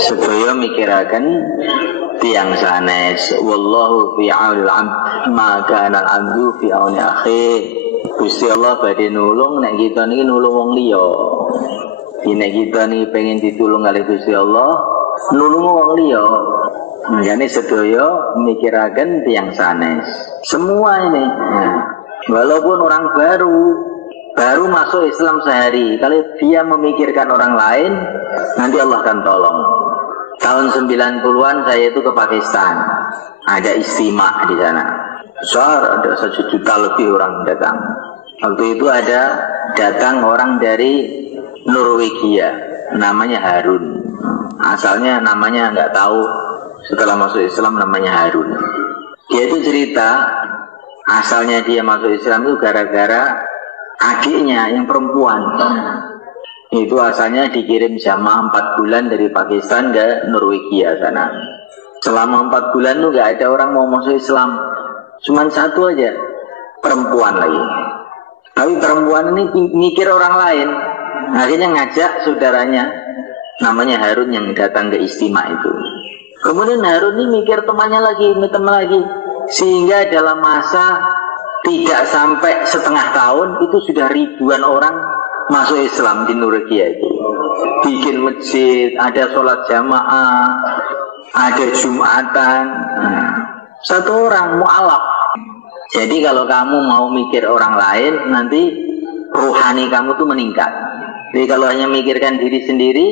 Sedaya mikiraken tiang sanes. Wallahu fi aunil abd ma kana al-abdu fi auni akhi. Gusti Allah badhe nulung nek kita niki nulung wong liya. Nek kita niki pengen ditulung oleh Gusti Allah, nulung wong liya. Makanya sedaya mikiraken tiang sanes. Semua ini. Walaupun orang baru masuk Islam sehari, kalau dia memikirkan orang lain, nanti Allah akan tolong. Tahun 90-an saya itu ke Pakistan, ada istimewa di sana. Besar, ada 1 juta lebih orang datang. Waktu itu ada datang orang dari Norwegia, namanya Harun. Asalnya namanya nggak tahu, setelah masuk Islam namanya Harun. Dia itu cerita, asalnya dia masuk Islam itu gara-gara adiknya yang perempuan itu asalnya dikirim jamaah 4 bulan dari Pakistan ke Norwegia sana. Selama 4 bulan itu gak ada orang mau masuk Islam, cuman 1 aja perempuan lagi. Tapi perempuan ini mikir orang lain, akhirnya ngajak saudaranya namanya Harun yang datang ke istimewa itu. Kemudian Harun ini mikir teman lagi, sehingga dalam masa tidak sampai setengah tahun itu sudah ribuan orang masuk Islam di Norwegia itu. Bikin masjid, ada sholat jamaah, ada Jumatan. 1 orang mu'alaf. Jadi kalau kamu mau mikir orang lain, nanti rohani kamu tuh meningkat. Jadi kalau hanya mikirkan diri sendiri,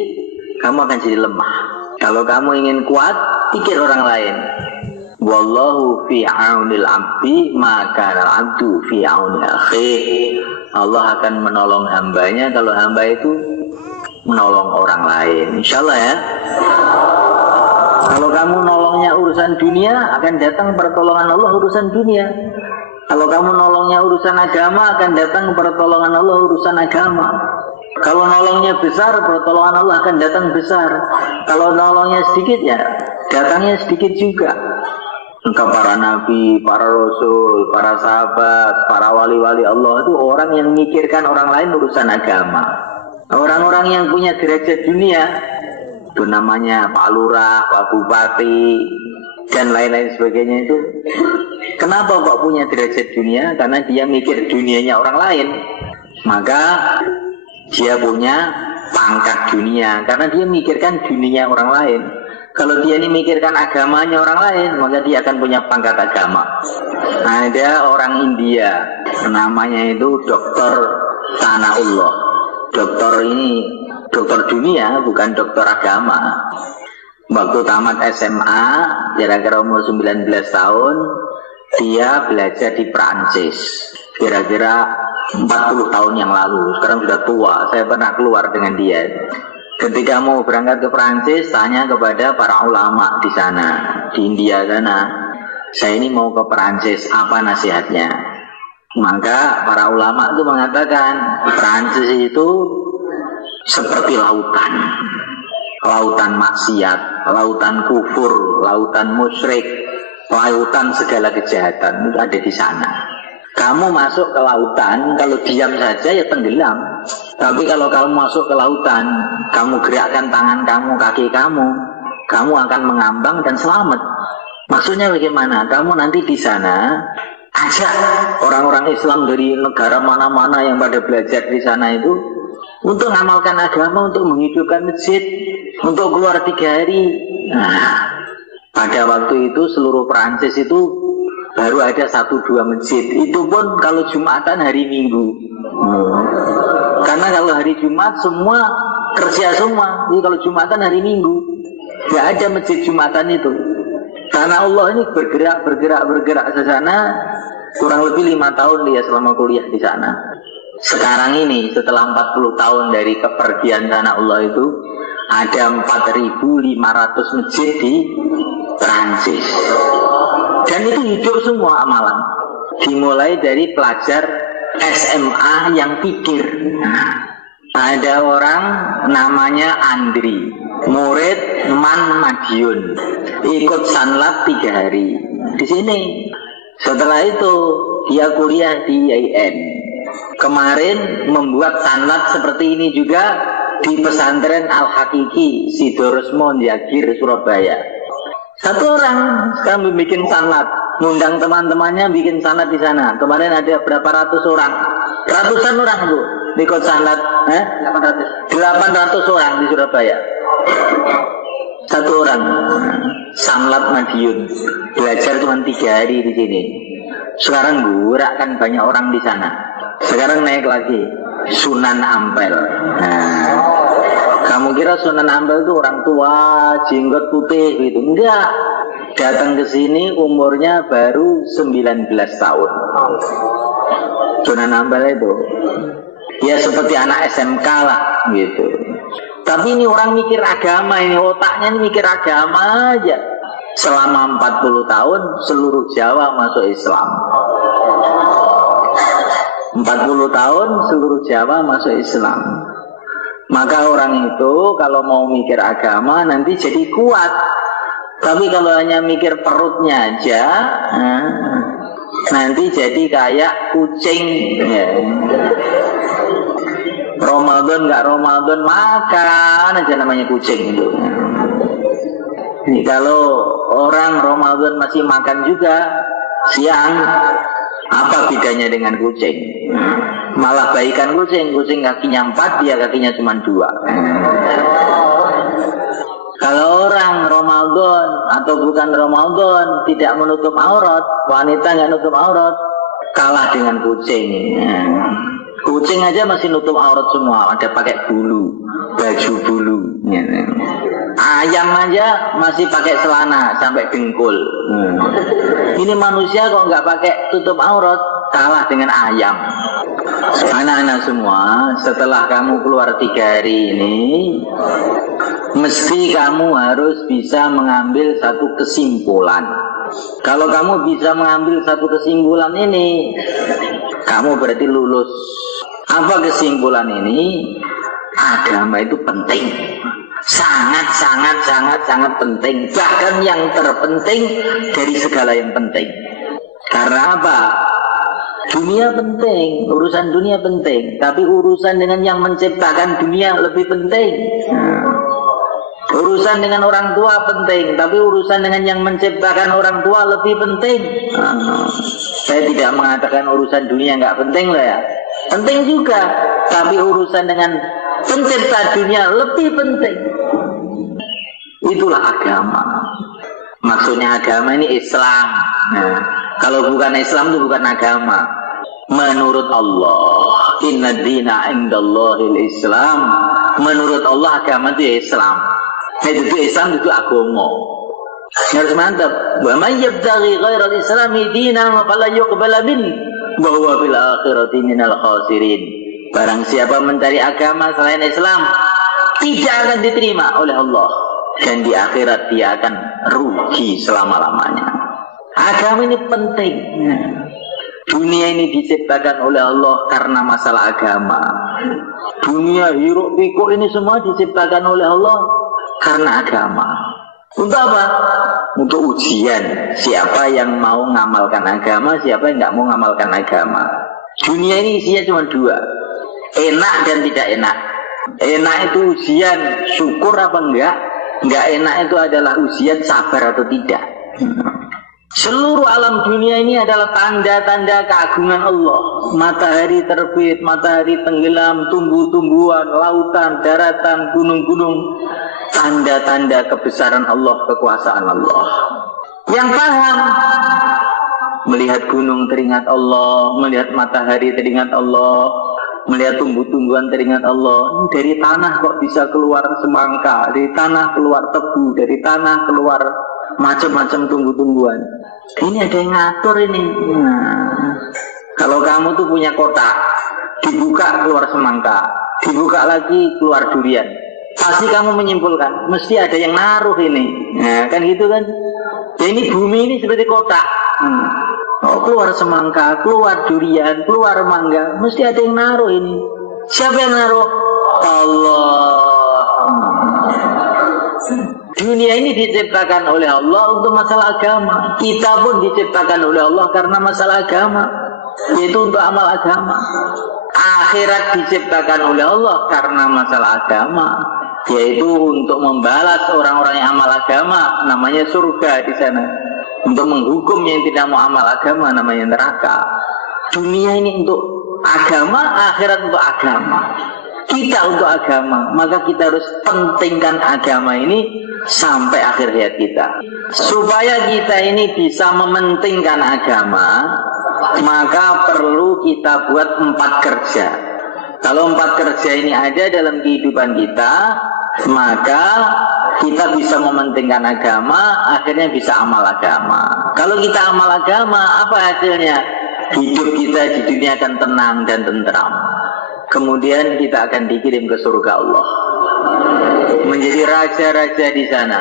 kamu akan jadi lemah. Kalau kamu ingin kuat, pikir orang lain. Wallahu fi aunil abdi maka al-abdu fi auni akhi. Allah akan menolong hambanya kalau hamba itu menolong orang lain. Insyaallah ya. Kalau kamu nolongnya urusan dunia, akan datang pertolongan Allah urusan dunia. Kalau kamu nolongnya urusan agama, akan datang pertolongan Allah urusan agama. Kalau nolongnya besar, pertolongan Allah akan datang besar. Kalau nolongnya sedikit, ya datangnya sedikit juga. Engkau para nabi, para rasul, para sahabat, para wali-wali Allah itu orang yang memikirkan orang lain urusan agama. Orang-orang yang punya derajat dunia, itu namanya Pak Lurah, Pak Bupati, dan lain-lain sebagainya itu. Kenapa kok punya derajat dunia? Karena dia mikir dunianya orang lain. Maka dia punya pangkat dunia, karena dia mikirkan dunia orang lain. Kalau dia ini mikirkan agamanya orang lain, maka dia akan punya pangkat agama. Ada orang India, namanya itu Dr. Sanaullah. Dokter ini, dokter dunia, bukan dokter agama. Waktu tamat SMA, kira-kira umur 19 tahun, dia belajar di Prancis. Kira-kira 40 tahun yang lalu, sekarang sudah tua, saya pernah keluar dengan dia. Ketika mau berangkat ke Prancis, tanya kepada para ulama di sana, di India sana, saya ini mau ke Prancis, apa nasihatnya? Maka para ulama itu mengatakan, Prancis itu seperti lautan. Lautan maksiat, lautan kufur, lautan musyrik, lautan segala kejahatan, itu ada di sana. Kamu masuk ke lautan, kalau diam saja ya tenggelam. Tapi kalau kamu masuk ke lautan, kamu gerakkan tangan kamu, kaki kamu akan mengambang dan selamat. Maksudnya bagaimana? Kamu nanti di sana ajak orang-orang Islam dari negara mana-mana yang pada belajar di sana itu untuk mengamalkan agama, untuk menghidupkan masjid, untuk keluar 3 hari. Nah, pada waktu itu seluruh Perancis itu baru ada 1-2 masjid. Itu pun kalau Jumatan hari Minggu. Karena kalau hari Jumat semua kerja semua. Jadi kalau Jumatan hari Minggu, nggak ada masjid Jumatan itu. Karena Allah ini bergerak ke sana. Kurang lebih 5 tahun dia selama kuliah di sana. Sekarang ini setelah 40 tahun dari kepergian sana Allah itu, ada 4.500 masjid di Prancis. Dan itu hidup semua amalan. Dimulai dari pelajar SMA yang pikir. Ada orang namanya Andri, murid Man Madiun, ikut sanlat 3 hari di sini. Setelah itu dia kuliah di IAIN. Kemarin membuat sanlat seperti ini juga di pesantren Al-Hakiki Sidoresmo Jagir Surabaya. Satu orang sekarang bikin sanlat, ngundang teman-temannya bikin sanlat di sana. Kemarin ada berapa ratus orang, ratusan orang tuh ikut sanlat, 800 orang di Surabaya. Satu orang sanlat Madiun, belajar cuma 3 hari di sini. Sekarang gurak kan banyak orang di sana. Sekarang naik lagi Sunan Ampel. Nah, kamu kira Sunan Ampel itu orang tua, jenggot putih gitu? Enggak. Datang ke sini umurnya baru 19 tahun. Sunan Ampel itu ya seperti anak SMK lah gitu. Tapi ini orang mikir agama, ini otaknya ini mikir agama aja. Selama 40 tahun seluruh Jawa masuk Islam. 40 tahun seluruh Jawa masuk Islam. Maka orang itu kalau mau mikir agama nanti jadi kuat. Tapi kalau hanya mikir perutnya aja, nanti jadi kayak kucing ya. Ramadan nggak Ramadan makan aja namanya kucing itu. Ini kalau orang Ramadan masih makan juga siang, apa bedanya dengan kucing? Malah baikan kucing kakinya 4, dia kakinya cuma 2. Kalau orang Ramadan atau bukan Ramadan tidak menutup aurat, wanita nggak nutup aurat, kalah dengan kucing. Kucing aja masih nutup aurat semua, ada pakai bulu, baju bulu. Ayam aja masih pakai celana sampai dengkul. Ini manusia kok nggak pakai tutup aurat, kalah dengan ayam. Anak-anak semua, setelah kamu keluar 3 hari ini, mesti kamu harus bisa mengambil satu kesimpulan. Kalau kamu bisa mengambil satu kesimpulan ini, kamu berarti lulus. Apa kesimpulan ini? Agama itu penting. Sangat penting. Bahkan yang terpenting dari segala yang penting. Karena apa? Dunia penting, urusan dunia penting. Tapi urusan dengan yang menciptakan dunia lebih penting. Urusan dengan orang tua penting, tapi urusan dengan yang menciptakan orang tua lebih penting. Saya tidak mengatakan urusan dunia nggak penting lah ya. Penting juga, tapi urusan dengan pencipta dunia lebih penting. Itulah agama. Maksudnya agama ini Islam. Nah, kalau bukan Islam itu bukan agama. Menurut Allah, inna dina indallahil Islam. Menurut Allah agama itu Islam. Itu Islam itu agama. Harus mantap. Wa may yabtaghi ghairal islami dinan fala yuqbal min wa huwa fil akhirati minal khasirin. Barang siapa mencari agama selain Islam, tidak akan diterima oleh Allah, dan di akhirat dia akan rugi selama-lamanya. Agama ini penting. Dunia ini diciptakan oleh Allah karena masalah agama. Dunia hiruk pikuk ini semua diciptakan oleh Allah karena agama. Untuk apa? Untuk ujian. Siapa yang mau ngamalkan agama, siapa yang nggak mau ngamalkan agama. Dunia ini isinya cuma 2, enak dan tidak enak. Enak itu ujian, syukur apa enggak. Enggak enak itu adalah ujian, sabar atau tidak. Seluruh alam dunia ini adalah tanda-tanda keagungan Allah. Matahari terbit, matahari tenggelam, tumbuh-tumbuhan, lautan, daratan, gunung-gunung. Tanda-tanda kebesaran Allah, kekuasaan Allah. Yang paham, melihat gunung teringat Allah, melihat matahari teringat Allah, melihat tumbuh-tumbuhan teringat Allah. Dari tanah kok bisa keluar semangka, dari tanah keluar tebu, dari tanah keluar macam-macam tumbuh-tumbuhan. Ini ada yang ngatur ini. Kalau kamu tuh punya kotak, dibuka keluar semangka, dibuka lagi keluar durian, pasti kamu menyimpulkan mesti ada yang naruh ini. Nah, kan gitu kan. Ya, ini bumi ini seperti kotak. Oh, keluar semangka, keluar durian, keluar mangga, mesti ada yang naruh ini. Siapa yang naruh? Allah. Dunia ini diciptakan oleh Allah untuk masalah agama. Kita pun diciptakan oleh Allah karena masalah agama, yaitu untuk amal agama. Akhirat diciptakan oleh Allah karena masalah agama, yaitu untuk membalas orang-orang yang amal agama, namanya surga di sana. Untuk menghukum yang tidak mau amal agama, namanya neraka. Dunia ini untuk agama, akhirat untuk agama. Kita untuk agama, maka kita harus pentingkan agama ini sampai akhir hayat kita. Supaya kita ini bisa mementingkan agama, maka perlu kita buat 4 kerja. Kalau 4 kerja ini ada dalam kehidupan kita, maka kita bisa mementingkan agama, akhirnya bisa amal agama. Kalau kita amal agama, apa hasilnya? Hidup kita di dunia akan tenang dan tentram. Kemudian kita akan dikirim ke surga Allah, menjadi raja-raja di sana.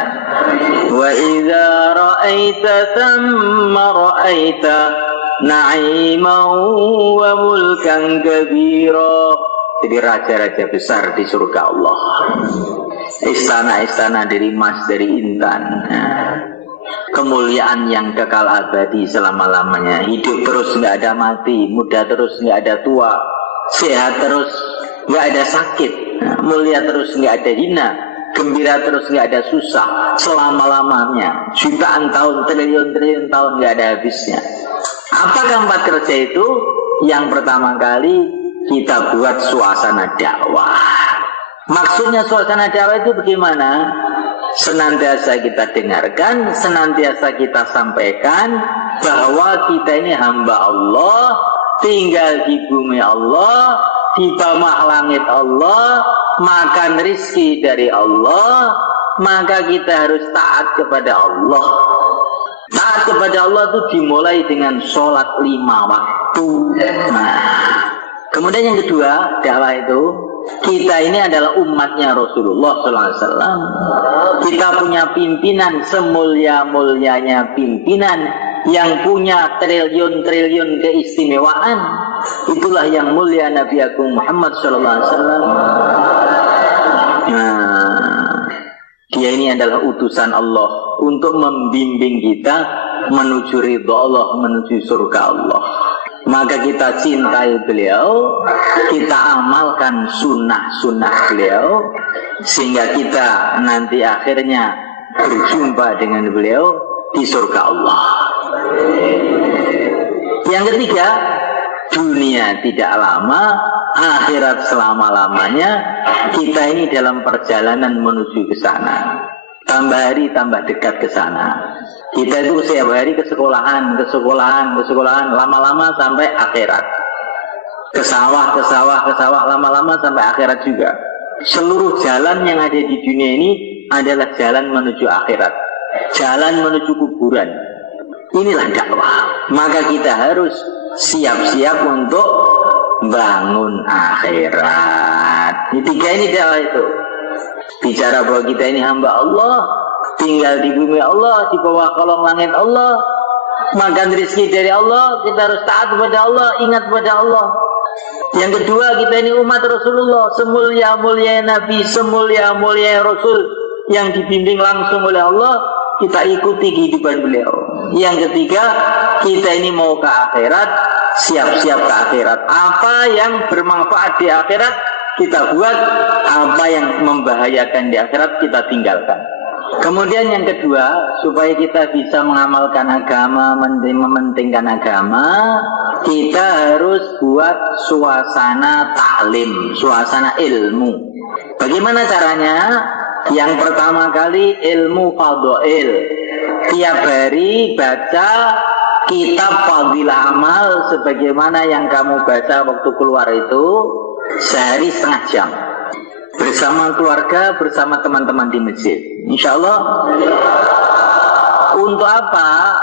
Wa idza ra'aita thamma ra'aita na'iman wa mulkan kabira. Jadi raja-raja besar di surga Allah. Istana-istana dari emas, dari intan. Kemuliaan yang kekal abadi selama-lamanya. Hidup terus, nggak ada mati. Muda terus, nggak ada tua. Sehat terus, nggak ada sakit. Mulia terus, nggak ada hina. Gembira terus, nggak ada susah. Selama-lamanya. Jutaan tahun, triliun-triliun tahun, nggak ada habisnya. Apakah 4 kerja itu? Yang pertama kali kita buat suasana dakwah. Maksudnya suasana dakwah itu bagaimana? Senantiasa kita dengarkan, senantiasa kita sampaikan bahwa kita ini hamba Allah, tinggal di bumi Allah, di bawah langit Allah, makan rizki dari Allah, maka kita harus taat kepada Allah. Taat kepada Allah itu dimulai dengan sholat 5 waktu. Kemudian yang kedua, dakwah itu, kita ini adalah umatnya Rasulullah SAW. Kita punya pimpinan semulia-mulianya pimpinan yang punya triliun-triliun keistimewaan. Itulah yang mulia Nabi Agung Muhammad SAW. Dia ini adalah utusan Allah untuk membimbing kita menuju ridha Allah, menuju surga Allah. Maka kita cintai beliau, kita amalkan sunnah-sunnah beliau, sehingga kita nanti akhirnya berjumpa dengan beliau di surga Allah. Yang ketiga, dunia tidak lama, akhirat selama-lamanya. Kita ini dalam perjalanan menuju ke sana. Tambah hari tambah dekat ke sana. Kita itu setiap hari ke sekolahan, lama-lama sampai akhirat. Ke sawah, lama-lama sampai akhirat juga. Seluruh jalan yang ada di dunia ini adalah jalan menuju akhirat, jalan menuju kuburan. Inilah dakwah. Maka kita harus siap-siap untuk bangun akhirat. Di 3 ini dakwah itu. Bicara bahwa kita ini hamba Allah, tinggal di bumi Allah, di bawah kolong langit Allah, makan rezeki dari Allah, kita harus taat kepada Allah, ingat kepada Allah. Yang kedua, kita ini umat Rasulullah, semulia-mulia Nabi, semulia-mulia Rasul yang dibimbing langsung oleh Allah, kita ikuti kehidupan beliau. Yang ketiga, kita ini mau ke akhirat, siap-siap ke akhirat. Apa yang bermanfaat di akhirat kita buat, apa yang membahayakan di akhirat kita tinggalkan. Kemudian yang kedua, supaya kita bisa mengamalkan agama, mementingkan agama, kita harus buat suasana taklim, suasana ilmu. Bagaimana caranya? Yang pertama kali ilmu fadhail. Tiap hari baca kitab fadilah amal sebagaimana yang kamu baca waktu keluar itu, sehari setengah jam. Bersama keluarga, bersama teman-teman di masjid. Insya Allah. Untuk apa?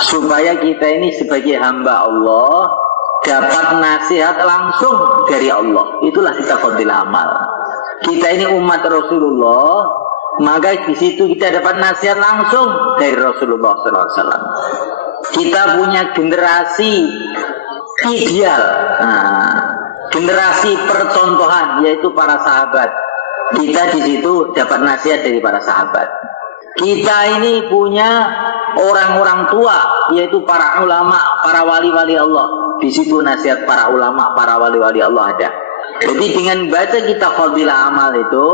Supaya kita ini sebagai hamba Allah dapat nasihat langsung dari Allah. Itulah kita fadilah amal. Kita ini umat Rasulullah, maka di situ kita dapat nasihat langsung dari Rasulullah SAW. Kita punya generasi ideal. Generasi percontohan, yaitu para sahabat. Kita di situ dapat nasihat dari para sahabat. Kita ini punya orang-orang tua, yaitu para ulama, para wali-wali Allah. Di situ nasihat para ulama, para wali-wali Allah ada. Jadi dengan baca kitab Fadilah Amal itu,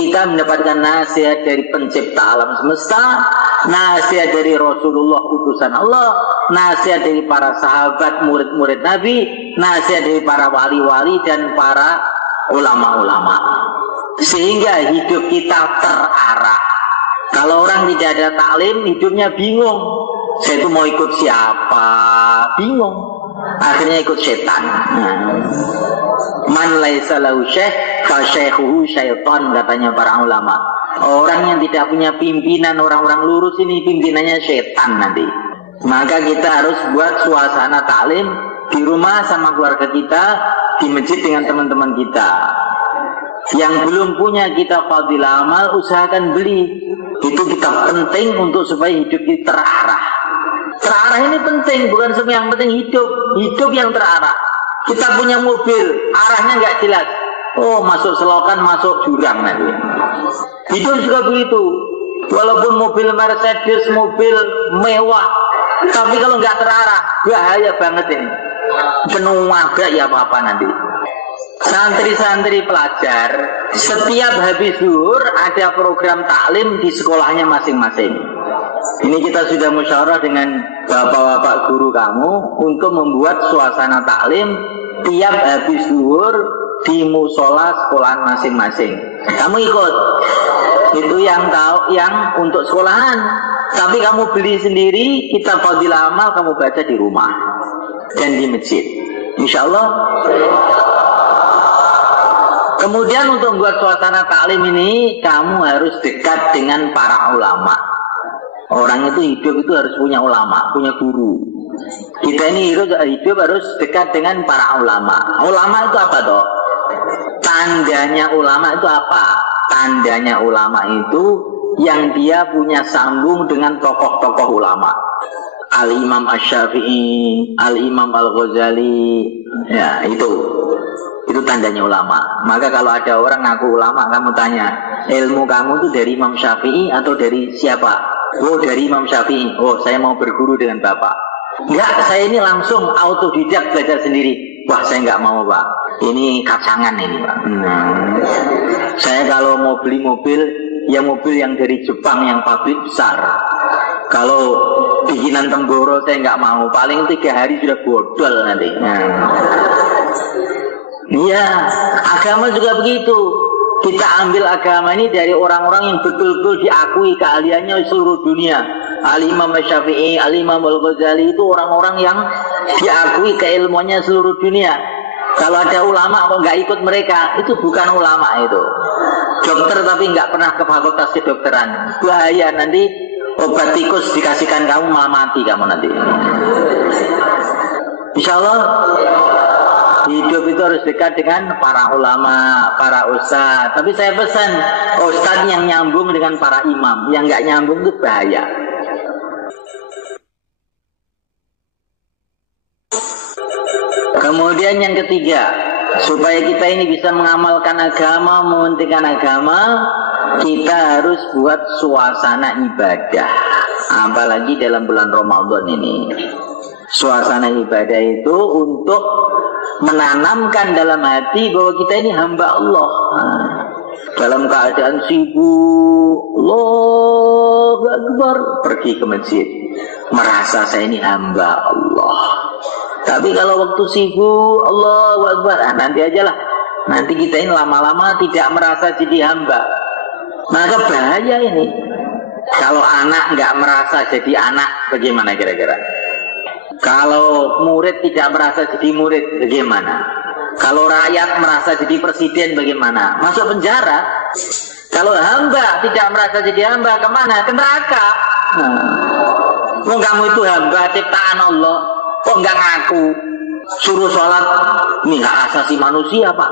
kita mendapatkan nasihat dari pencipta alam semesta, nasihat dari Rasulullah utusan Allah, nasihat dari para sahabat murid-murid Nabi, nasihat dari para wali-wali dan para ulama-ulama. Sehingga hidup kita terarah. Kalau orang tidak ada taklim, hidupnya bingung. Saya itu mau ikut siapa? Bingung. Akhirnya ikut setan. Man laisa lahu syekh fa syaikhuhu syaitan, katanya para ulama. Orang yang tidak punya pimpinan, orang-orang lurus ini pimpinannya setan nanti. Maka kita harus buat suasana taklim di rumah sama keluarga kita, di masjid dengan teman-teman kita. Yang belum punya kitab Fadilah Amal, usahakan beli. Itu kitab penting untuk supaya hidup kita terarah. Terarah ini penting, bukan semua yang penting hidup yang terarah. Kita punya mobil, arahnya nggak jelas. Oh, masuk selokan, masuk jurang nanti. Hidup juga begitu. Walaupun mobil Mercedes, mobil mewah, tapi kalau nggak terarah, bahaya banget ini. Penuh wadah ya apa-apa nanti. Santri-santri pelajar, setiap habis zuhur ada program taklim di sekolahnya masing-masing. Ini kita sudah musyawarah dengan bapak-bapak guru kamu untuk membuat suasana taklim tiap habis zuhur di musola sekolahan masing-masing. Kamu ikut. Itu yang tahu, yang untuk sekolahan. Tapi kamu beli sendiri kitab Fadilah Amal, kamu baca di rumah dan di masjid. Insya Allah. Kemudian untuk membuat suasana taklim ini, kamu harus dekat dengan para ulama. Orang itu hidup itu harus punya ulama, punya guru. Kita ini hidup harus dekat dengan para ulama. Ulama itu apa toh? Tandanya ulama itu apa? Tandanya ulama itu yang dia punya sambung dengan tokoh-tokoh ulama. Al-Imam Asy-Syafi'i, Al-Imam Al-Ghazali, ya itu tandanya ulama. Maka kalau ada orang ngaku ulama, kamu tanya, ilmu kamu itu dari Imam Syafi'i atau dari siapa? Oh, dari Imam Syafi'i. Oh, saya mau berguru dengan bapak. Enggak, saya ini langsung autodidak belajar sendiri. Wah, saya enggak mau, Pak. Ini kacangan ini, Pak. Saya kalau mau beli mobil, ya mobil yang dari Jepang yang pabrik besar. Kalau bikinan Temboro saya enggak mau. Paling 3 hari sudah bodol nanti. Iya, agama juga begitu. Kita ambil agama ini dari orang-orang yang betul-betul diakui keahliannya seluruh dunia. Al-Imam Syafi'i, Al-Imam Al-Ghazali itu orang-orang yang diakui keilmuannya seluruh dunia. Kalau ada ulama kok nggak ikut mereka, itu bukan ulama itu. Dokter tapi nggak pernah ke fakultas kedokteran. Bahaya, nanti obat tikus dikasihkan kamu malah mati kamu nanti. Insya Allah hidup itu harus dekat dengan para ulama, para ustadz. Tapi saya pesan, ustadz yang nyambung dengan para imam. Yang nggak nyambung itu bahaya. Kemudian yang ketiga, supaya kita ini bisa mengamalkan agama, mementingkan agama, kita harus buat suasana ibadah. Apalagi dalam bulan Ramadan ini. Suasana ibadah itu untuk menanamkan dalam hati bahwa kita ini hamba Allah. Dalam keadaan sibuk, Allahu Akbar, pergi ke masjid, merasa saya ini hamba Allah. Tapi kalau waktu sibuk, Allahu Akbar, nanti aja lah. Nanti kita ini lama-lama tidak merasa jadi hamba. Maka bahaya ini. Kalau anak nggak merasa jadi anak, bagaimana kira-kira? Kalau murid tidak merasa jadi murid, bagaimana? Kalau rakyat merasa jadi presiden, bagaimana? Masuk penjara. Kalau hamba tidak merasa jadi hamba, kemana? Ke neraka. Kok kamu itu hamba ciptaan Allah, kok nggak ngaku? Suruh sholat, ini hak asasi manusia, Pak.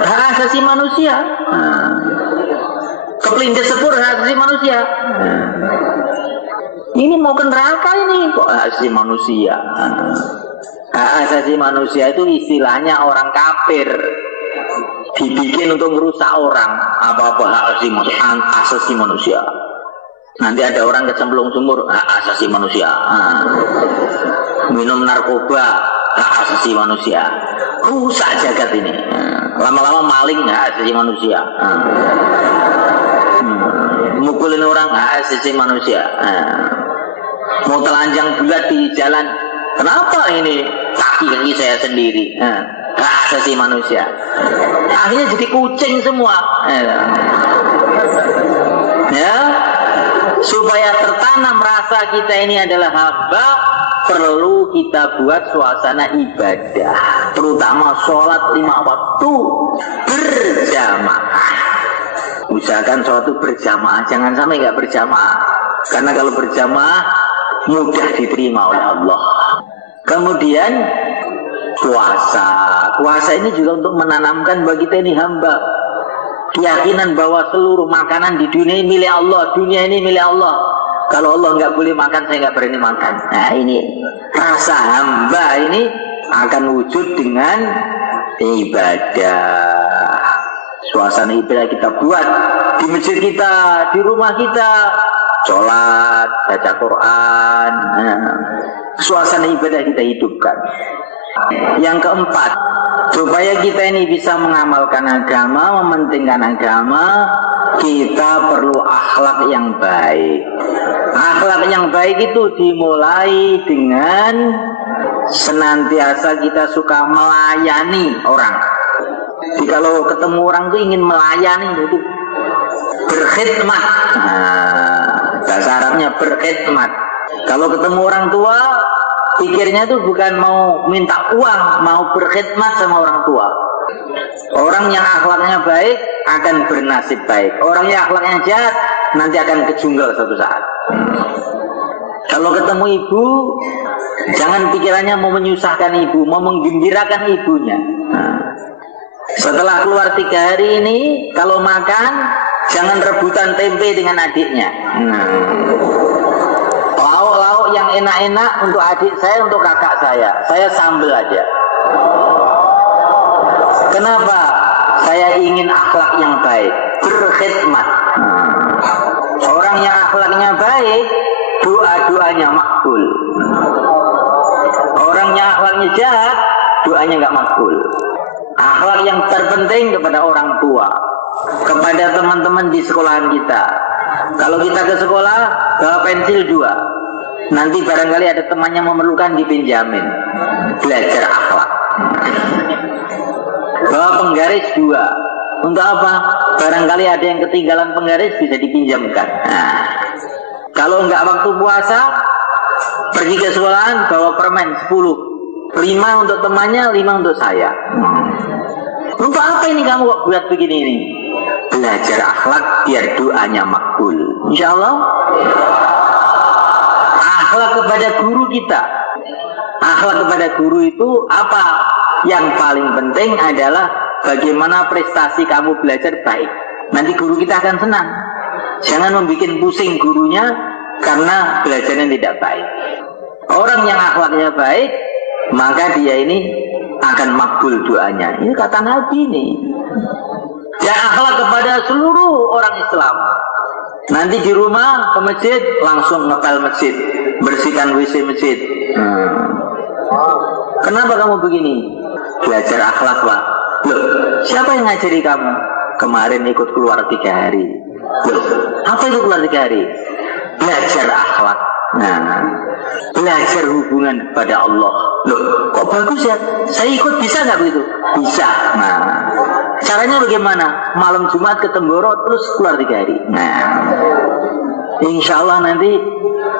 Hak asasi manusia. Kepelintir sepur hak asasi manusia. Ini mau ke neraka ini, kok hak asasi manusia. Hak asasi manusia itu istilahnya orang kafir, dibikin untuk merusak orang. Apa-apa hak asasi manusia. Nanti ada orang kecemplung sumur, hak asasi manusia. Minum narkoba, hak asasi manusia. Rusak jagat ini. Lama-lama maling, hak asasi manusia. Mukulin orang, hak asasi manusia. Mau telanjang bulat di jalan, kenapa ini kaki saya sendiri? Hak asasi manusia. Akhirnya jadi kucing semua. Ya, supaya tertanam rasa kita ini adalah hamba, perlu kita buat suasana ibadah, terutama sholat 5 waktu berjamaah. Usahakan sholat itu berjamaah, jangan sampai nggak berjamaah, karena kalau berjamaah mudah diterima oleh Allah. Kemudian puasa ini juga untuk menanamkan bagi kita ini hamba keyakinan bahwa seluruh makanan di dunia ini milik Allah, dunia ini milik Allah. Kalau Allah nggak boleh makan, saya nggak berani makan. Nah ini rasa hamba ini akan wujud dengan ibadah. Suasana ibadah kita buat di masjid kita, di rumah kita, sholat, baca Quran. Suasana ibadah kita hidupkan. Yang keempat, supaya kita ini bisa mengamalkan agama, mementingkan agama, kita perlu akhlak yang baik. Akhlak yang baik itu dimulai dengan senantiasa kita suka melayani orang. Jadi kalau ketemu orang itu ingin melayani, itu berkhidmat. Bahasa Arabnya berkhidmat. Kalau ketemu orang tua, pikirnya itu bukan mau minta uang, mau berkhidmat sama orang tua. Orang yang akhlaknya baik akan bernasib baik. Orang yang akhlaknya jahat nanti akan kejunggal suatu saat. Kalau ketemu ibu, jangan pikirannya mau menyusahkan ibu, mau menggembirakan ibunya. Setelah keluar 3 hari ini, kalau makan jangan rebutan tempe dengan adiknya. Lauk-lauk yang enak-enak untuk adik saya, untuk kakak saya sambel aja. Kenapa? Saya ingin akhlak yang baik, berkhidmat. Orang yang akhlaknya baik, doa-doanya makbul. Orang yang akhlaknya jahat, doanya nggak makbul. Akhlak yang terpenting kepada orang tua, kepada teman-teman di sekolahan kita. Kalau kita ke sekolah, bawa pensil 2. Nanti barangkali ada temannya memerlukan, dipinjamin. Belajar akhlak. Bawa penggaris 2. Untuk apa? Barangkali ada yang ketinggalan penggaris, bisa dipinjamkan. Kalau enggak waktu puasa, pergi ke sekolahan, bawa permen 10. 5 untuk temannya, 5 untuk saya. Untuk apa ini kamu kok buat begini ini? Belajar akhlak biar doanya makbul. Insya Allah. Akhlak kepada guru kita. Akhlak kepada guru itu apa? Yang paling penting adalah bagaimana prestasi kamu belajar baik. Nanti guru kita akan senang. Jangan membuat pusing gurunya karena belajarnya tidak baik. Orang yang akhlaknya baik, maka dia ini akan makbul doanya. Ini kata Nabi nih. Ya, akhlak kepada seluruh orang Islam. Nanti di rumah ke masjid, langsung ngepel masjid, bersihkan WC masjid. Kenapa kamu begini? Belajar akhlak, Pak. Loh, siapa yang ngajari kamu? Kemarin ikut keluar 3 hari. Loh, apa itu keluar 3 hari? Belajar akhlak. Belajar hubungan kepada Allah. Loh, kok bagus ya? Saya ikut, bisa nggak begitu? Bisa. Caranya bagaimana? Malam Jumat ke Temboro, terus keluar 3 hari. Insya Allah nanti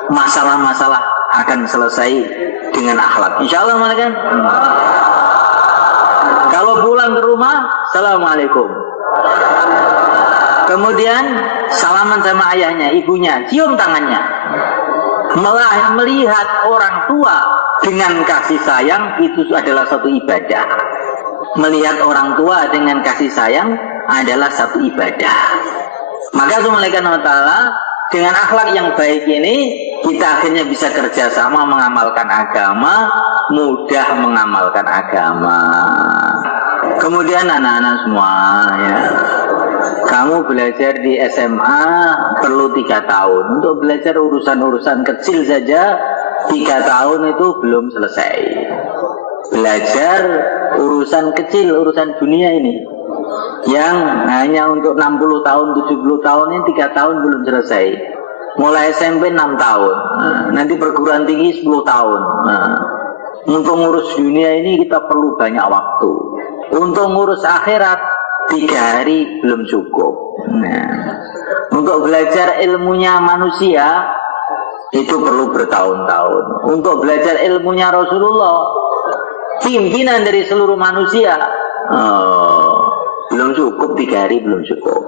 masalah-masalah akan selesai dengan akhlak. Insya Allah, kan? Kalau pulang ke rumah, Assalamualaikum. Kemudian salaman sama ayahnya, ibunya, cium tangannya. Melihat orang tua dengan kasih sayang itu adalah satu ibadah. Melihat orang tua dengan kasih sayang adalah satu ibadah. Maka Subhanahu wa ta'ala, dengan akhlak yang baik ini, kita akhirnya bisa kerjasama mengamalkan agama, mudah mengamalkan agama. Kemudian anak-anak semua, ya, Kamu belajar di SMA perlu 3 tahun. Untuk belajar urusan-urusan kecil saja 3 tahun itu belum selesai. Belajar urusan kecil, urusan dunia ini yang hanya untuk 60 tahun, 70 tahun ini 3 tahun belum selesai. Mulai SMP 6 tahun, nanti perguruan tinggi 10 tahun. Untuk ngurus dunia ini kita perlu banyak waktu. Untuk ngurus akhirat 3 hari belum cukup. Untuk belajar ilmunya manusia itu perlu bertahun-tahun. Untuk belajar ilmunya Rasulullah, pimpinan dari seluruh manusia, belum cukup 3 hari, belum cukup.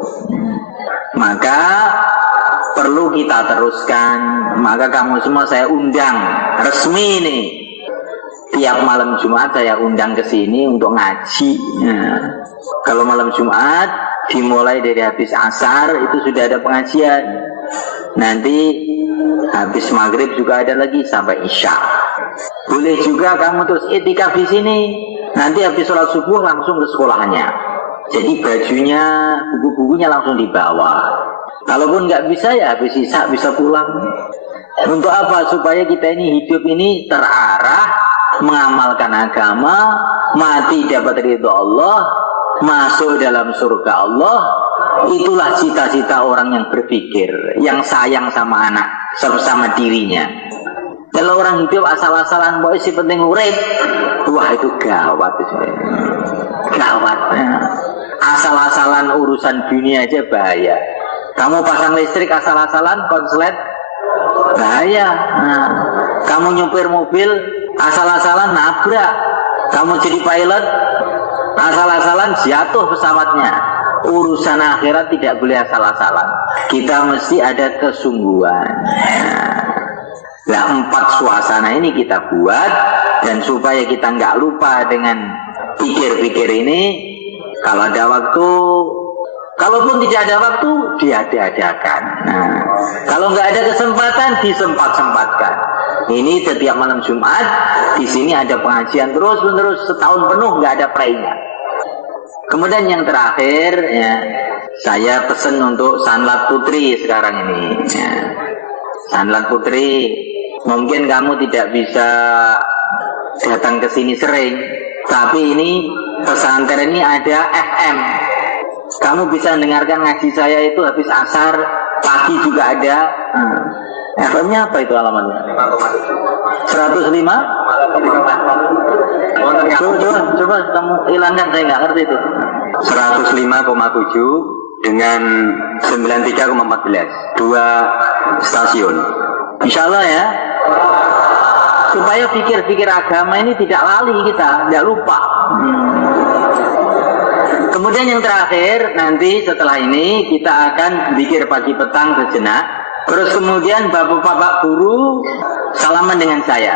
Maka perlu kita teruskan. Maka kamu semua saya undang resmi nih. Tiap malam Jumat saya undang ke sini untuk ngaji. Kalau malam Jumat dimulai dari habis asar itu sudah ada pengajian. Nanti habis maghrib juga ada lagi sampai isya. Boleh juga kamu terus itikaf di sini. Nanti habis sholat subuh langsung ke sekolahnya. Jadi bajunya, buku-bukunya langsung dibawa. Kalaupun nggak bisa ya habis isya bisa pulang. Untuk apa? Supaya kita ini hidup ini terarah, mengamalkan agama, mati dapat ridho Allah, masuk dalam surga Allah. Itulah cita-cita orang yang berpikir, yang sayang sama anak, sama dirinya. Kalau orang hidup asal-asalan, boy si penting urip, wah itu gawat, gawat. Asal-asalan urusan dunia aja bahaya. Kamu pasang listrik asal-asalan, konslet, bahaya. Kamu nyupir mobil asal-asalan nabrak. Kamu jadi pilot asal-asalan jatuh pesawatnya. Urusan akhirat tidak boleh asal-asalan. Kita mesti ada kesungguhan. Nah, 4 suasana ini kita buat, dan supaya kita nggak lupa dengan pikir-pikir ini, kalau ada waktu, kalaupun tidak ada waktu, diada-adakan. Kalau nggak ada kesempatan, disempat-sempatkan. Ini setiap malam Jumat, di sini ada pengajian terus-menerus setahun penuh, nggak ada playnya. Kemudian yang terakhir, ya, saya pesan untuk Sanlat Putri sekarang ini. Ya. Sanlat Putri, mungkin kamu tidak bisa datang ke sini sering, tapi ini pesantren ini ada FM. Kamu bisa dengarkan ngaji saya itu habis asar, pagi juga ada. FM-nya apa itu alamatnya? 105? Coba kamu hilangkan, saya nggak ngerti itu. 105,7 dengan 93,14, 2 stasiun. Insya Allah ya. Supaya pikir-pikir agama ini tidak lali kita, tidak lupa. Kemudian yang terakhir, nanti setelah ini kita akan zikir pagi petang sejenak. Terus kemudian bapak-bapak guru salaman dengan saya.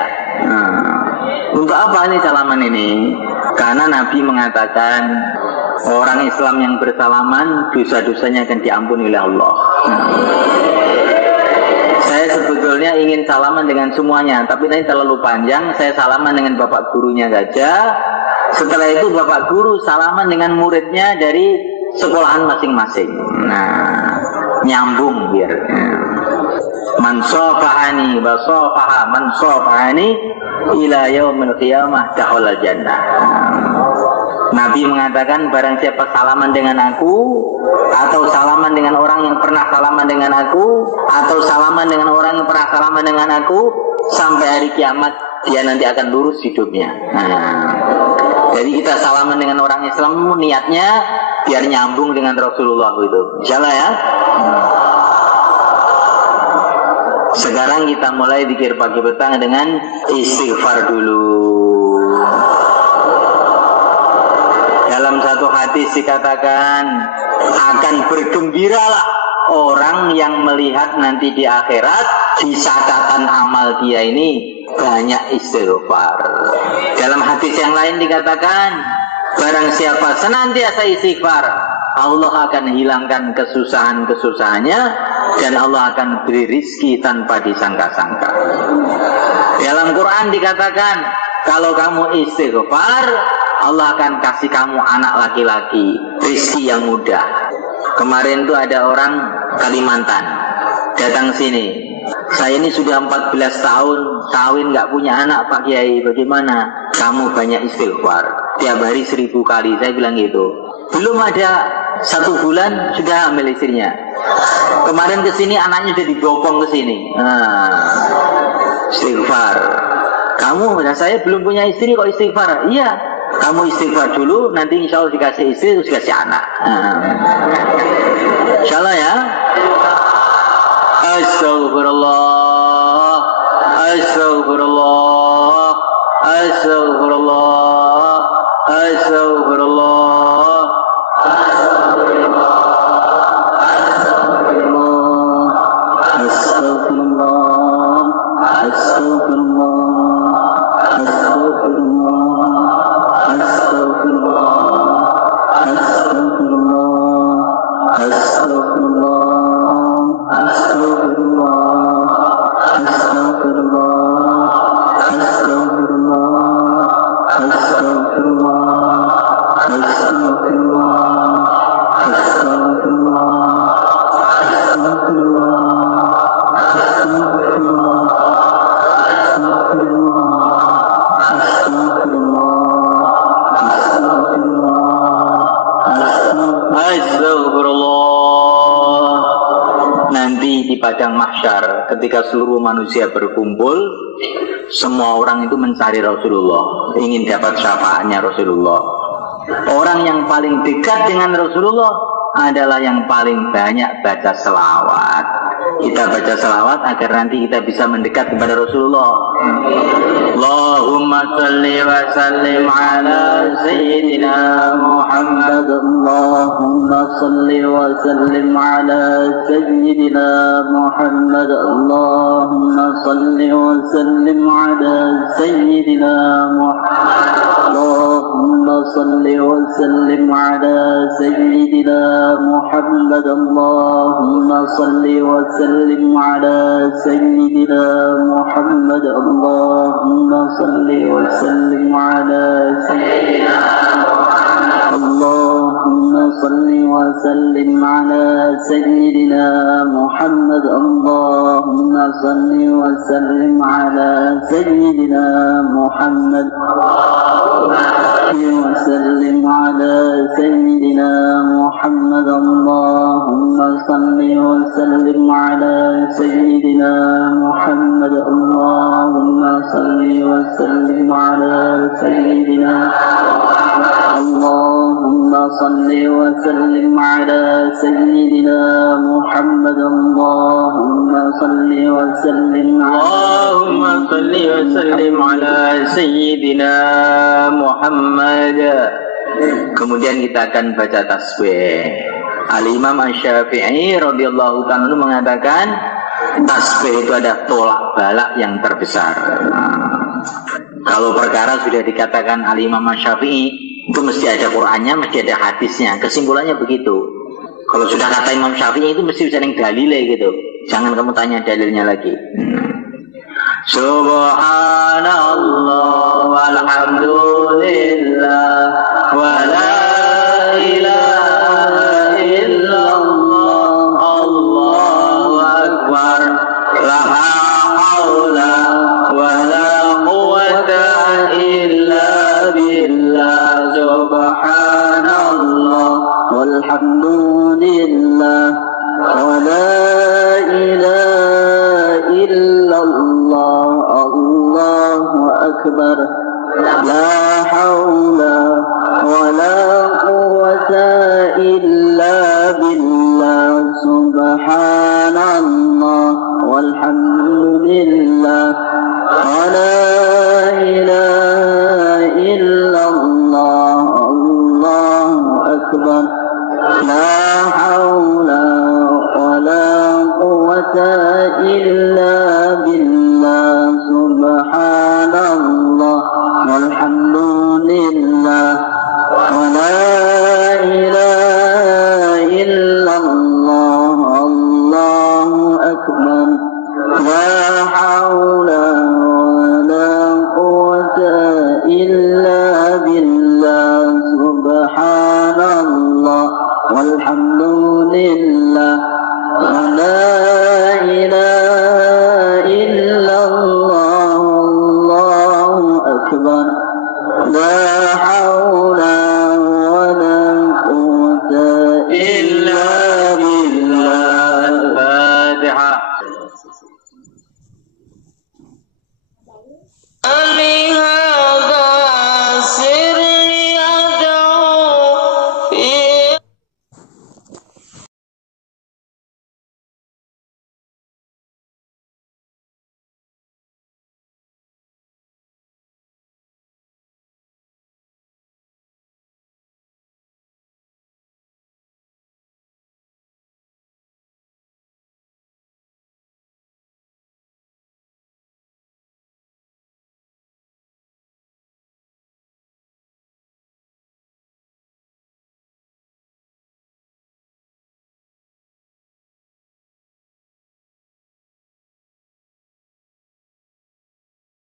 Untuk apa ini salaman ini? Karena Nabi mengatakan orang Islam yang bersalaman dosa-dosanya akan diampuni oleh Allah. Saya sebetulnya ingin salaman dengan semuanya, tapi nanti terlalu panjang. Saya salaman dengan bapak gurunya saja. Setelah itu bapak guru salaman dengan muridnya dari sekolahan masing-masing. Nyambung biar. Man sofahani wa sofaha man sofahani ila yaumil qiyamah dakhala jannah. Nabi mengatakan barang siapa salaman dengan aku, atau salaman dengan orang yang pernah salaman dengan aku, atau salaman dengan orang yang pernah salaman dengan aku, sampai hari kiamat dia nanti akan lurus hidupnya. Jadi kita salaman dengan orang Islam niatnya biar nyambung dengan Rasulullah itu. Insyaallah ya. Sekarang kita mulai zikir pagi petang dengan istighfar dulu. Dalam satu hadis dikatakan akan bergembiralah orang yang melihat nanti di akhirat di catatan amal dia ini banyak istighfar. Dalam hadis yang lain dikatakan barang siapa senantiasa istighfar, Allah akan hilangkan kesusahan-kesusahannya dan Allah akan beri rizki tanpa disangka-sangka. Dalam Quran dikatakan kalau kamu istighfar, Allah akan kasih kamu anak laki-laki, rizki yang mudah. Kemarin tuh ada orang Kalimantan datang sini. Saya ini sudah 14 tahun kawin nggak punya anak Pak Kiai, bagaimana? Kamu banyak istighfar, tiap hari 1000 kali. Saya bilang gitu. Belum ada 1 bulan sudah hamil istrinya. Kemarin kesini anaknya sudah dibopong kesini. Istighfar. Kamu, saya belum punya istri kok istighfar? Iya, kamu istighfar dulu, nanti insya Allah dikasih istri terus dikasih anak. Insya Allah ya. Astaghfirullah, astaghfirullah, astaghfirullah, astaghfirullah, astaghfirullah, astaghfirullah, astaghfirullah, astaghfirullah. Nanti di padang mahsyar ketika seluruh manusia berkumpul, semua orang itu mencari Rasulullah, ingin dapat syafaatnya Rasulullah. Orang yang paling dekat dengan Rasulullah adalah yang paling banyak baca selawat. Kita baca selawat agar nanti kita bisa mendekat kepada Rasulullah. Allahumma salli wa sallim ala Sayyidina Muhammad. Allahumma salli wa sallim ala Sayyidina Muhammad. Allahumma salli wa sallim ala Sayyidina Muhammad. Allahumma salli wa sallim ala Sayyidina Muhammad. Allahumma salli wa sallim ala Sayyidina Muhammad. Allahumma salli wa sallim ala Sayyidina Muhammad. Allahumma salli wa sallim ala Sayyidina Muhammad. Allahumma salli wa sallim ala Sayyidina Muhammad. وسلم على سيدنا محمد. اللهم صل وسلم على سيدنا محمد. اللهم صل وسلم على سيدنا اللهم صل وسلم على سيدنا محمد. اللهم صل وسلم على سيدنا Muhammad. Kemudian kita akan baca tasbih. Al-Imam Asy-Syafi'i radhiyallahu ta'ala mengatakan tasbih itu ada tolak balak yang terbesar. Kalau perkara sudah dikatakan Al-Imam Asy-Syafi'i, itu mesti ada Qur'annya, mesti ada hadisnya. Kesimpulannya begitu. Kalau sudah kata Imam Syafi'i itu mesti bisa yang dalilnya gitu. Jangan kamu tanya dalilnya lagi. Subhanallah walhamdulillah wa la ilaha illallah. Allahu akbar. La haula wa la quwwata illa billah. Subhanallah walhamdulillah wa la ilaha illallah. Allahu akbar. La haula wa la quwwata illa billah. Subhanallah walhamdulillah wa la ilaha illallah. Allahu akbar. La haula wa la quwwata illa billah. Subhanallah walhamdulillah wa la ilaha illallah. Allahu akbar. La haula wa la quwwata illa billah. Subhanallah walhamdulillah لا إله إلا الله الله أكبر لا حول ولا قوة إلا بالله الفاتحة لهذا